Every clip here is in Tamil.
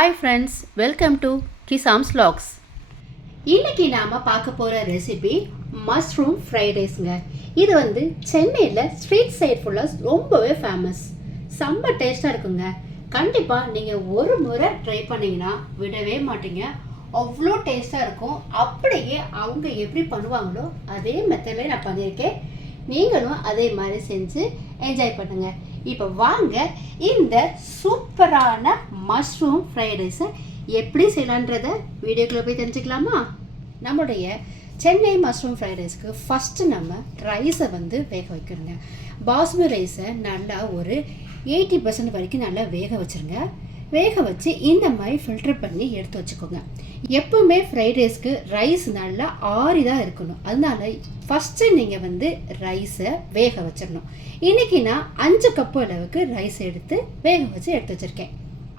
ஹாய் ஃப்ரெண்ட்ஸ் வெல்கம் டு கிசாம்ஸ் லாக்ஸ் இன்றைக்கி நாம் பார்க்க போகிற ரெசிபி மஷ்ரூம் ஃப்ரைட் ரைஸுங்க இது வந்து சென்னையில் ஸ்ட்ரீட் சைட் ஃபுல்லாக ரொம்பவே ஃபேமஸ் செம்ம டேஸ்ட்டாக இருக்குங்க. கண்டிப்பாக நீங்கள் ஒரு முறை ட்ரை பண்ணிங்கன்னா விடவே மாட்டீங்க. அவ்வளோ டேஸ்ட்டாக இருக்கும். அப்படியே அவங்க எப்படி பண்ணுவாங்களோ அதே மெத்தடில் நான் பண்ணியிருக்கேன். நீங்களும் அதே மாதிரி செஞ்சு என்ஜாய் பண்ணுங்க. இப்போ வாங்க இந்த சூப்பரான மஷ்ரூம் ஃப்ரைட் ரைஸை எப்படி செய்யலான்றத வீடியோக்குள்ளே போய் தெரிஞ்சுக்கலாமா? நம்முடைய சென்னை மஷ்ரூம் ஃப்ரைட் ரைஸ்க்கு ஃபஸ்ட்டு நம்ம ரைஸை வந்து வேக வைக்கிறோங்க பாஸ்மதி ரைஸை நல்லா ஒரு எயிட்டி பர்சன்ட் வரைக்கும் நல்லா வேக வச்சுருங்க. வேக வச்சு இந்த மாதிரி ஃபில்டர் பண்ணி எடுத்து வச்சுக்கோங்க. எப்பவுமே ஃப்ரைட் ரைஸ்க்கு ரைஸ் நல்லா ஆறி தான் இருக்கணும். அதனால ஃபஸ்ட்டு நீங்கள் வந்து ரைஸை வேக வச்சிடணும் இன்றைக்கி நான் அஞ்சு கப்பு அளவுக்கு ரைஸ் எடுத்து வேக வச்சு எடுத்து வச்சுருக்கேன்.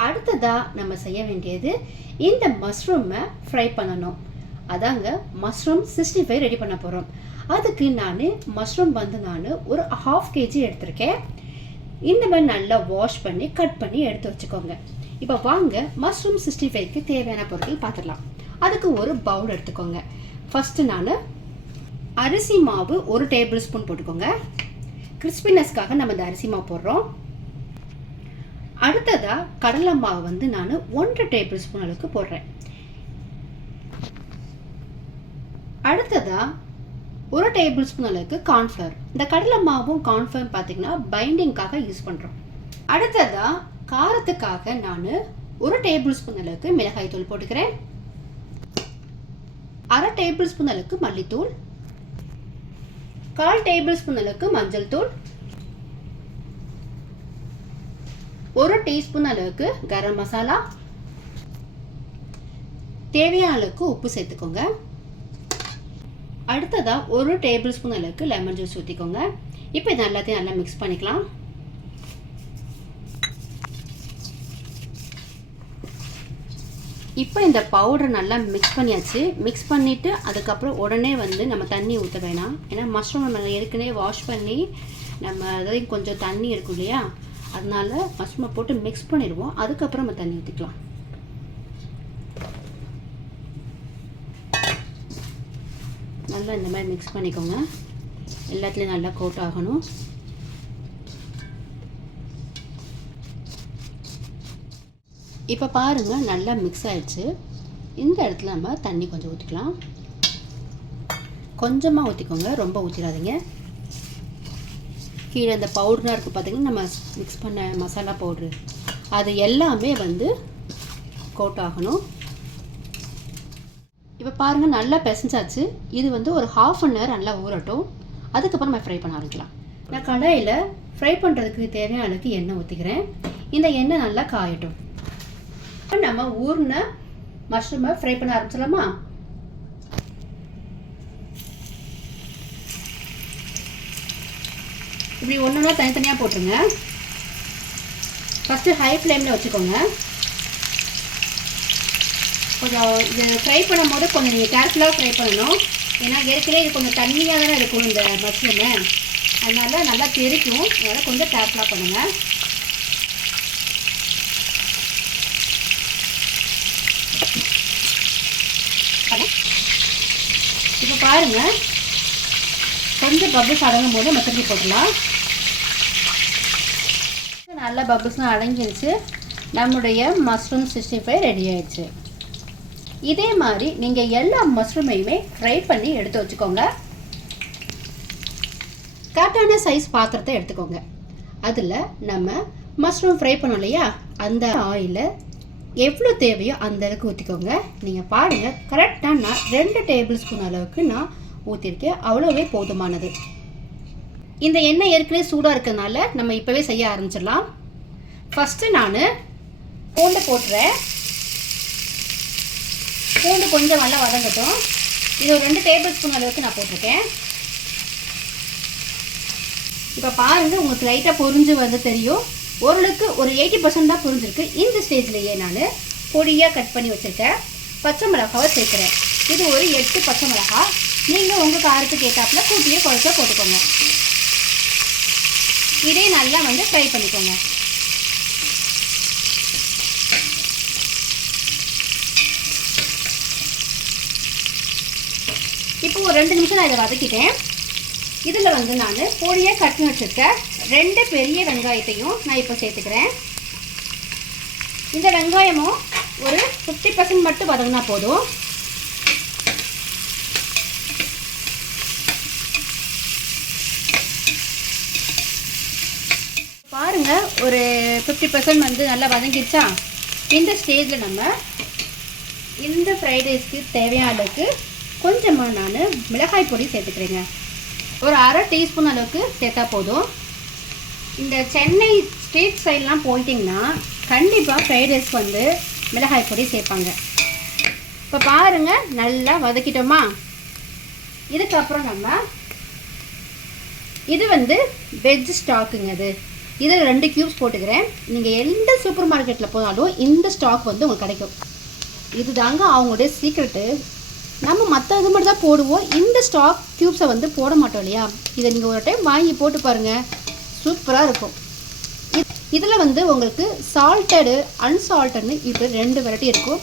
அடுத்ததாக நம்ம செய்ய வேண்டியது இந்த மஷ்ரூமை ஃப்ரை பண்ணணும். அதாங்க மஷ்ரூம் சிக்ஸ்டி ஃபைவ் ரெடி பண்ண போகிறோம் அதுக்கு நான் மஷ்ரூம் வந்து நான் ஒரு ஹாஃப் கேஜி எடுத்திருக்கேன். இந்த மாதிரி நல்லா வாஷ் பண்ணி கட் பண்ணி எடுத்து வச்சுக்கோங்க. இப்போ வாங்க மஷ்ரூம் சிக்ஸ்டி ஃபைவ்க்கு தேவையான பொருட்கள் பார்த்துடலாம் அதுக்கு ஒரு பவுல் எடுத்துக்கோங்க. ஃபஸ்ட்டு நான் அரிசி மாவு ஒரு டேபிள் ஸ்பூன் போட்டுக்கோங்க. கிறிஸ்பினஸ்க்காக நம்ம இந்த அரிசி மாவு போடுறோம். அடுத்ததாக கடலை மாவு வந்து நான் ஒன்றரை டேபிள் ஸ்பூன் அளவுக்கு போடுறேன். அடுத்ததாக ஒரு டேபிள் ஸ்பூன் அளவுக்கு கார்ன்ஃப்ளவர். இந்த கடலை மாவும் கார்ன்ஃப்ளவர் பார்த்தீங்கன்னா பைண்டிங்காக யூஸ் பண்ணுறோம் அடுத்ததாக காரத்துக்காக நான் ஒரு டேபிள் ஸ்பூன் அளவுக்கு மிளகாய் தூள் போட்டுக்கிறேன். அரை டேபிள் ஸ்பூன் அளவுக்கு மல்லித்தூள். கால் டேபிள் ஸ்பூன் அளவுக்கு மஞ்சள் தூள். ஒரு டீஸ்பூன் அளவுக்கு கரம் மசாலா. தேவையான அளவுக்கு உப்பு சேர்த்துக்கோங்க. அடுத்ததாக ஒரு டேபிள் ஸ்பூன் அளவுக்கு லெமன் ஜூஸ் ஊற்றிக்கோங்க இப்போ இது எல்லாத்தையும் நல்லா மிக்ஸ் பண்ணிக்கலாம். இப்போ இந்த பவுடர் நல்லா மிக்ஸ் பண்ணியாச்சு. மிக்ஸ் பண்ணிவிட்டு அதுக்கப்புறம் உடனே வந்து நம்ம தண்ணி ஊற்ற வேணாம். ஏன்னா மஷ்ரூம் நம்ம ஏற்கனவே வாஷ் பண்ணி நம்ம அதையும் கொஞ்சம் தண்ணி இருக்கும் இல்லையா? அதனால் மஷ்ரூமை போட்டு மிக்ஸ் பண்ணிடுவோம். அதுக்கப்புறம் நம்ம தண்ணி ஊற்றிக்கலாம் நல்லா இந்த மாதிரி மிக்ஸ் பண்ணிக்கோங்க. எல்லாத்துலேயும் நல்லா கோட் ஆகணும். இப்போ பாருங்கள் நல்லா மிக்ஸ் ஆகிடுச்சு இந்த இடத்துல நம்ம தண்ணி கொஞ்சம் ஊற்றிக்கலாம் கொஞ்சமாக ஊற்றிக்கோங்க ரொம்ப ஊற்றிடாதீங்க கீழே இந்த பவுடராக இருக்குது பார்த்திங்கன்னா நம்ம மிக்ஸ் பண்ண மசாலா பவுட்ரு அது எல்லாமே வந்து கோட் ஆகணும். இப்போ பாருங்கள் நல்லா பிசைஞ்சாச்சு. இது வந்து ஒரு ஹாஃப் அன் ஹவர் நல்லா ஊறட்டும். அதுக்கப்புறம் நம்ம ஃப்ரை பண்ண ஆரம்பிக்கலாம். நான் கடாயில் ஃப்ரை பண்ணுறதுக்கு தேவையான அளவுக்கு எண்ணெய் ஊற்றிக்கிறேன் இந்த எண்ணெய் நல்லா காயட்டும். நம்ம ஊர்ன மஷ்ரூமை ஃப்ரை பண்ண ஆரம்பிச்சிடலாமா? இப்படி ஒன்று ஒன்றா தனித்தனியாக போட்டுருங்க ஃபஸ்ட்டு ஹை ஃப்ளேமில் வச்சுக்கோங்க. கொஞ்சம் இது ஃப்ரை பண்ணும்போது கொஞ்சம் நீங்கள் கேர்ஃபுல்லாக ஃப்ரை பண்ணணும். ஏன்னா ஏற்கனவே இது கொஞ்சம் தண்ணியாக தானே இருக்கும் இந்த மஷ்ரூமு அதனால் நல்லா தெரிக்கும் அதனால் கொஞ்சம் கேர்ஃபுல்லாக பண்ணுங்கள் இப்போ பாருங்கள் கொஞ்சம் பபிள்ஸ் அடங்கும் போது நம்ம திருப்பி நல்லா பபுள்ஸ்லாம் அடங்கிருச்சு. நம்முடைய மஷ்ரூம் சிக்ஸ்டி ஃபைவ் ரெடி ஆயிடுச்சு. இதே மாதிரி நீங்கள் எல்லா மஷ்ரூமையுமே ஃப்ரை பண்ணி எடுத்து வச்சுக்கோங்க. கரெக்டான சைஸ் பாத்திரத்தை எடுத்துக்கோங்க. அதில் நம்ம மஷ்ரூம் ஃப்ரை பண்ணோம் இல்லையா? அந்த ஆயிலை எவ்வளோ தேவையோ அந்த அளவுக்கு ஊற்றிக்கோங்க நீங்கள் பாருங்கள் கரெக்டாக நான் ரெண்டு டேபிள் ஸ்பூன் அளவுக்கு நான் ஊற்றிருக்கேன் அவ்வளோவே போதுமானது. இந்த எண்ணெய் ஏற்கனவே சூடாக இருக்கிறதுனால நம்ம இப்போவே செய்ய ஆரம்பிச்சிடலாம். ஃபஸ்ட்டு நான் பூண்டு போட்டுறேன். பூண்டு கொஞ்சம் நல்லா வதங்கட்டும். இது ஒரு ரெண்டு டேபிள் ஸ்பூன் அளவுக்கு நான் போட்டிருக்கேன். இப்போ பாருங்கள் உங்களுக்கு லைட்டாக பொரிஞ்சு வந்து தெரியும். ஓரளவுக்கு ஒரு எயிட்டி பர்சன்ட் தான் புரிஞ்சிருக்கு. இந்த ஸ்டேஜ்லேயே நான் பொடியாக கட் பண்ணி வச்சுருக்கேன். பச்சை மிளகாவை சேர்க்குறேன். இது ஒரு எட்டு பச்சை மிளகா. நீங்கள் உங்கள் காரத்துக்கு ஏற்றாப்புல கூட்டியே குறைச்சா போட்டுக்கோங்க. இதே நல்லா வந்து ஃப்ரை பண்ணிக்கோங்க. இப்போ ஒரு ரெண்டு நிமிஷம் நான் இதை வதக்கிட்டேன். இதில் வந்து நான் பொடியாக கட்டினு வச்சுருக்க ரெண்டு பெரிய வெங்காயத்தையும் நான் இப்போ சேர்த்துக்கிறேன். இந்த வெங்காயமும் ஒரு ஃபிஃப்டி பர்சன்ட் மட்டும் வதங்கினா போதும். பாருங்க ஒரு ஃபிஃப்டி பர்சன்ட் வந்து நல்லா வதங்கிடுச்சா இந்த ஸ்டேஜில் நம்ம இந்த ஃப்ரைட் ரைஸ்க்கு தேவையான அளவுக்கு கொஞ்சமாக நான் மிளகாய் பொடி சேர்த்துக்கிறேங்க. ஒரு அரை டீஸ்பூன் அளவுக்கு சேர்த்தா போதும். இந்த சென்னை ஸ்ட்ரீட் சைட்லாம் போயிட்டிங்கன்னா கண்டிப்பாக ஃப்ரைட் ரைஸ் வந்து மிளகாய் பொடி சேர்ப்பாங்க. இப்போ பாருங்கள் நல்லா வதக்கிட்டோமா? இதுக்கப்புறம் நம்ம இது வந்து வெஜ் ஸ்டாக்குங்க அது. இதை ரெண்டு க்யூப்ஸ் போட்டுக்கிறேன். நீங்கள் எந்த சூப்பர் மார்க்கெட்டில் போனாலும் இந்த ஸ்டாக் வந்து உங்களுக்கு கிடைக்கும். இது தாங்க அவங்களுடைய சீக்ரெட்டு நம்ம மற்ற இது மட்டும் தான் போடுவோம். இந்த ஸ்டாக் க்யூப்ஸை வந்து போட மாட்டோம் இல்லையா? இதை நீங்கள் ஒரு டைம் வாங்கி போட்டு பாருங்கள் சூப்பராக இருக்கும். இதில் வந்து உங்களுக்கு சால்ட்டடு அன்சால்ட்டட்னு இப்போ ரெண்டு வெரைட்டி இருக்கும்.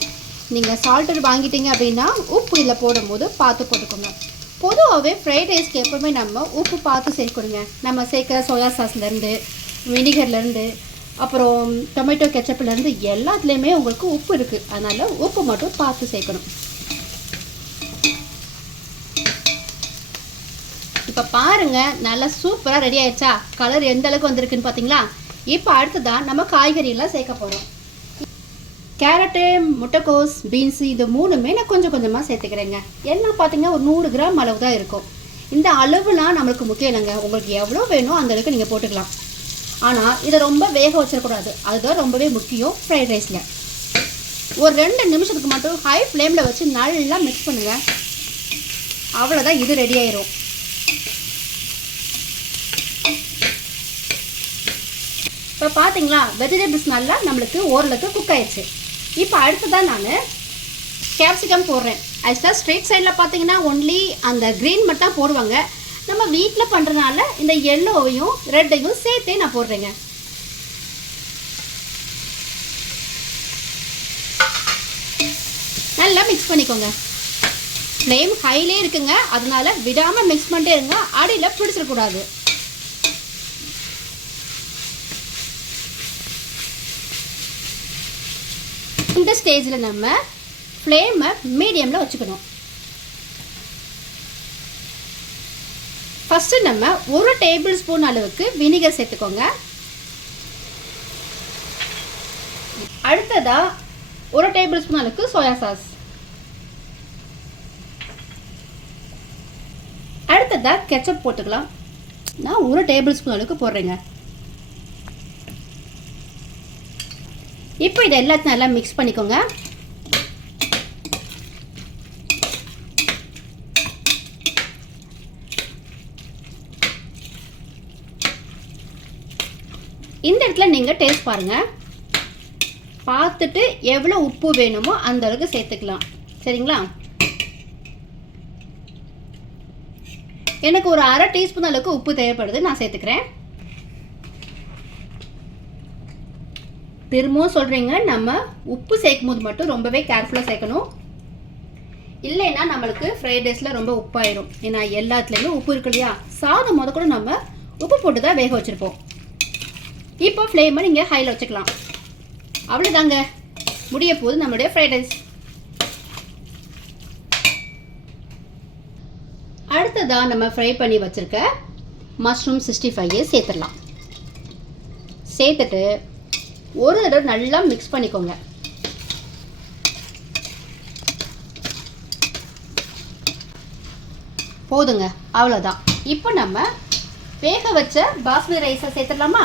நீங்கள் சால்ட்டட் வாங்கிட்டீங்க அப்படின்னா உப்பு இதில் போடும்போது பார்த்து போட்டுக்கோங்க. பொதுவாகவே ஃப்ரைட் ரைஸ்க்கு எப்பவுமே நம்ம உப்பு பார்த்து சேர்க்கணுங்க நம்ம சேர்க்குற சோயா சாஸ்லேருந்து வினிகர்லேருந்து அப்புறம் டொமேட்டோ கெச்சப்லேருந்து எல்லாத்துலேயுமே உங்களுக்கு உப்பு இருக்குது அதனால் உப்பு மட்டும் பார்த்து சேர்க்கணும். இப்போ பாருங்க நல்லா சூப்பராக ரெடி ஆயிடுச்சா? கலர் எந்த அளவுக்கு வந்திருக்குன்னு பார்த்தீங்களா இப்போ அடுத்ததான் நம்ம காய்கறியெல்லாம் சேர்க்க போகிறோம் கேரட்டு முட்டைக்கோஸ் பீன்ஸு இது மூணுமே நான் கொஞ்சம் கொஞ்சமாக சேர்த்துக்கிறேங்க. எல்லாம் பார்த்தீங்கன்னா ஒரு நூறு கிராம் அளவு தான் இருக்கும். இந்த அளவுலாம் நம்மளுக்கு முக்கியம் இல்லைங்க. உங்களுக்கு எவ்வளோ வேணும் அந்த அளவுக்கு நீங்கள் போட்டுக்கலாம். ஆனால் இதை ரொம்ப வேக வச்சிடக்கூடாது அதுதான் ரொம்பவே முக்கியம் ஃப்ரைட் ரைஸில் ஒரு ரெண்டு நிமிஷத்துக்கு மட்டும் ஹை ஃப்ளேமில் வச்சு நல்லா மிக்ஸ் பண்ணுங்கள் அவ்வளோதான் இது ரெடி ஆயிரும். இப்போ பார்த்தீங்களா வெஜிடபிள்ஸ் நல்லா நம்மளுக்கு ஓரளவுக்கு குக் ஆயிடுச்சு. இப்போ அடுத்ததான் நான் கேப்சிகம் போடுறேன். ஆக்சுவலாக ஸ்ட்ரீட் சைடில் பார்த்தீங்கன்னா ஒன்லி அந்த க்ரீன் மட்டும் தான் போடுவாங்க. நம்ம வீட்டில் பண்ணுறனால இந்த எல்லோவையும் ரெட்டையும் சேர்த்தே நான் போடுறேங்க. நல்லா மிக்ஸ் பண்ணிக்கோங்க. ஃப்ளேம் ஹைலே இருக்குங்க. அதனால விடாமல் மிக்ஸ் பண்ணிட்டே இருங்க. அடியில் பிடிச்சிடக்கூடாது. இந்த ஸ்டேஜில் நம்ம ஃப்ளேமை மீடியமில் வச்சுக்கணும். ஃபஸ்ட்டு நம்ம ஒரு டேபிள் ஸ்பூன் அளவுக்கு வினிகர் சேர்த்துக்கோங்க. அடுத்ததா ஒரு டேபிள் ஸ்பூன் அளவுக்கு சோயா சாஸ் அடுத்ததாக கெச்சப் போட்டுக்கலாம். நான் ஒரு டேபிள் ஸ்பூன் அளவுக்கு போடுறேங்க. இப்போ இதை எல்லாத்தையும் நல்லா மிக்ஸ் பண்ணிக்கோங்க. இந்த இடத்துல நீங்கள் டேஸ்ட் பாருங்கள் பார்த்துட்டு எவ்வளோ உப்பு வேணுமோ அந்த அளவுக்கு சேர்த்துக்கலாம். சரிங்களா? எனக்கு ஒரு அரை டீஸ்பூன் அளவுக்கு உப்பு தேவைப்படுது நான் சேர்த்துக்கிறேன். திரும்பவும் சொல்கிறீங்க நம்ம உப்பு சேர்க்கும் போது மட்டும் ரொம்பவே கேர்ஃபுல்லாக சேர்க்கணும். இல்லைன்னா நம்மளுக்கு ஃப்ரைட் ரைஸில் ரொம்ப உப்பாயிரும். ஏன்னா எல்லாத்துலேயுமே உப்பு இருக்கு இல்லையா? சாதம் முத கூட நம்ம உப்பு போட்டு தான் வேக வச்சுருப்போம். இப்போ ஃப்ளேமை நீங்கள் ஹையில் வச்சுக்கலாம். அவ்வளோதாங்க முடிய போது நம்மளுடைய ஃப்ரைட் ரைஸ் அடுத்ததாக நம்ம ஃப்ரை பண்ணி வச்சுருக்க மஷ்ரூம் சிக்ஸ்டி ஃபைவை சேர்த்துடலாம். சேர்த்துட்டு ஒரு தடவை நல்லா மிக்ஸ் பண்ணிக்கோங்க. போதுங்க. அவ்வளோதான் இப்போ நம்ம வேக வச்ச பாஸ்மதி ரைஸை சேர்த்துடலாமா?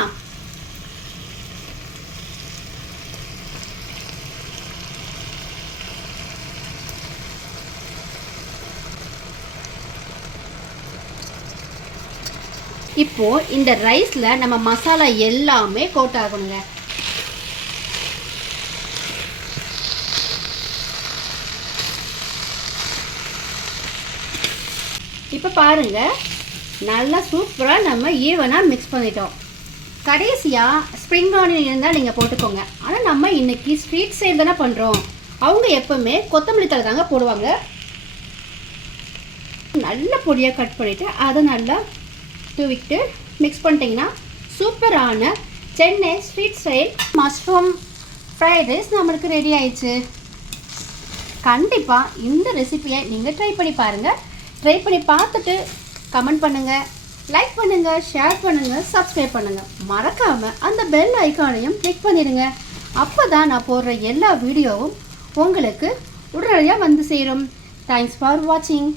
இப்போது இந்த ரைஸில் நம்ம மசாலா எல்லாமே கோட் ஆகணுங்க. இப்போ பாருங்கள் நல்லா சூப்பராக நம்ம ஈவனாக மிக்ஸ் பண்ணிட்டோம். கடைசியாக ஸ்ப்ரிங் ஆனியன் இருந்தால் நீங்கள் போட்டுக்கோங்க. ஆனால் நம்ம இன்றைக்கி ஸ்ட்ரீட் சைடு தானே பண்ணுறோம் அவங்க எப்போவுமே கொத்தமல்லி தழை தாங்க போடுவாங்க. நல்ல பொடியாக கட் பண்ணிவிட்டு அதை நல்லா தூவிட்டு மிக்ஸ் பண்ணிட்டீங்கன்னா சூப்பரான Chennai street style mushroom fried rice நம்மளுக்கு ரெடி ஆயிடுச்சு. கண்டிப்பாக இந்த ரெசிபியை நீங்கள் ட்ரை பண்ணி பாருங்கள் ட்ரை பண்ணி பார்த்துட்டு கமெண்ட் பண்ணுங்கள் லைக் பண்ணுங்கள் ஷேர் பண்ணுங்கள் சப்ஸ்கிரைப் பண்ணுங்கள் மறக்காமல் அந்த பெல் ஐக்கானையும் கிளிக் பண்ணிடுங்க. அப்போ தான் நான் போடுற எல்லா வீடியோவும் உங்களுக்கு உடனடியாக வந்து சேரும். தேங்க்ஸ் ஃபார் வாட்சிங்